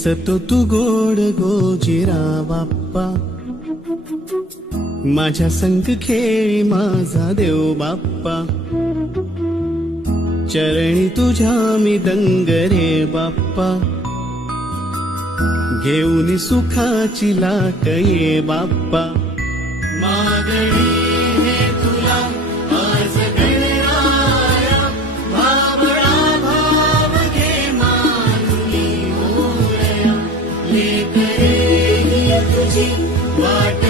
दिसतो तू गोड गोजिरा बाप्पा, माझ्या संग खेळी माझा देव बाप्पा, चरणी तुझ्या मी दंग रे बाप्पा, घेऊन सुखाची लाट ये बाप्पा, मागणी हे तुला आज गणराया, भावळा भाव घे मानुनी मोरया, लेकरे ही तुझी वाट